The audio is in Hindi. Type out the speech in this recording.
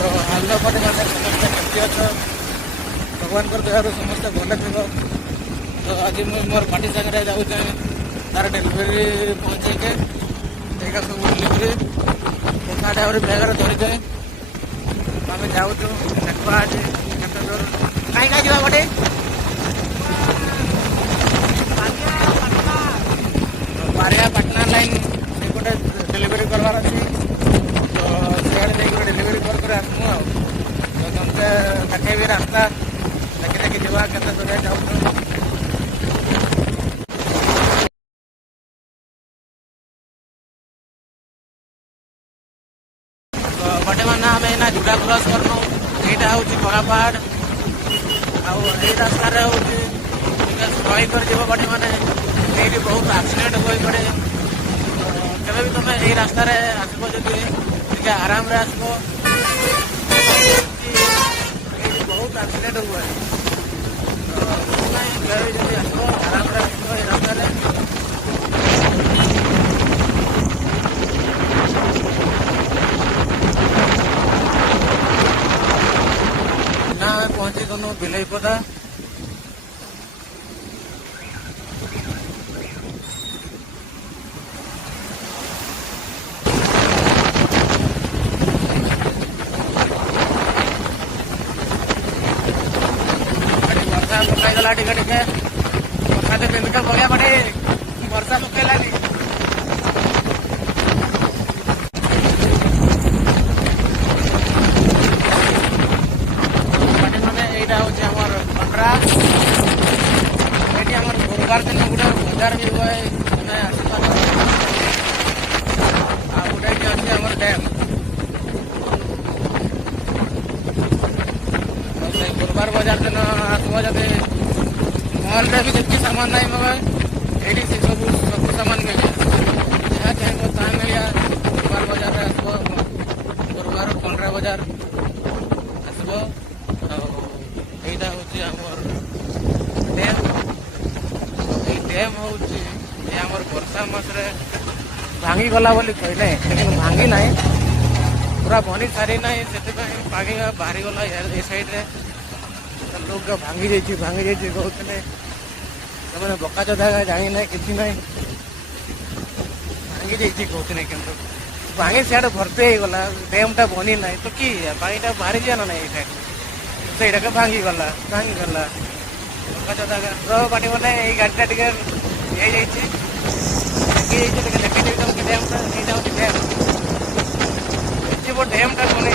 तो हाल पटे मैंने समस्त केमती अच भगवान दयार समस्त भले थी। तो आज मुझे मोर पार्टी सागर जाऊे तार डेलीवरी पहुँचे के सब डेलीवरी साढ़े आहरी बेगर धरिके आम जाऊँ देखा आज केते दूर कहीं कहीं जावा बटे बारिया पटना लाइन से गोटे डेलीवरी करवार अच्छी। तो सियाड़े जाकर डेलीवरी कर आसमु आ तो तुमसे देखेबी रास्ता देखी देखी जावा केते दूर जाऊँ। तो बटे मैंने आम ना जुड़ा क्रॉस करनु यहाँ हूँ बगापाड़ आउ रास्तार स्थली कर जीव बटे मैंने ये बहुत एक्सीडेंट हो पड़े। केवे भी तुम यही रास्तार आसब जदि आराम रे आसब बहुत एक्सीडेंट हुए। केवे जदि आसब आराम रे आसब ये रास्तार ना पहुंची गलु बिलईपदा। पकईगला टिके टिके वर्षा तो केमिकल पकड़ा पड़े वर्षा पकईला मैंने यहाँ हूँ आमर पंडरा ये आम गुरुवार दिन गोटे बजार भी हुए गोटे अच्छे आमर डैम गुरुवार बजार दिन आसब जब मॉल रे भी जितनी सामान ना मगे ये सब सामान मिले जहाँ चाहे तहाँ मिलिया। गुरुवार बजार आसब गुरुवार पंडरा बजार आसब यहाँ हूँ आमर डैम। ये डैम हूँ आमर वर्षा मसरे भांगी गला बोली कहले लेकिन भांगी ना पूरा बनी सारी ना से पानी बाहरी गला ये साइड रे लोग भांगी जाइए कहते मैंने बका चोदा जानी ना कि ना भांगी जाइए कहते कि भांगी सियाड़े भर्ती हो गला डैमटा बनी ना तो कि पानीटा बाहरी जाए ना ये साइड से भांगी गला बका चोदा बाटी मैंने ये गाड़ीटा टे ये देखी तुमको डैमटा यहाँ डैम डैमटा बन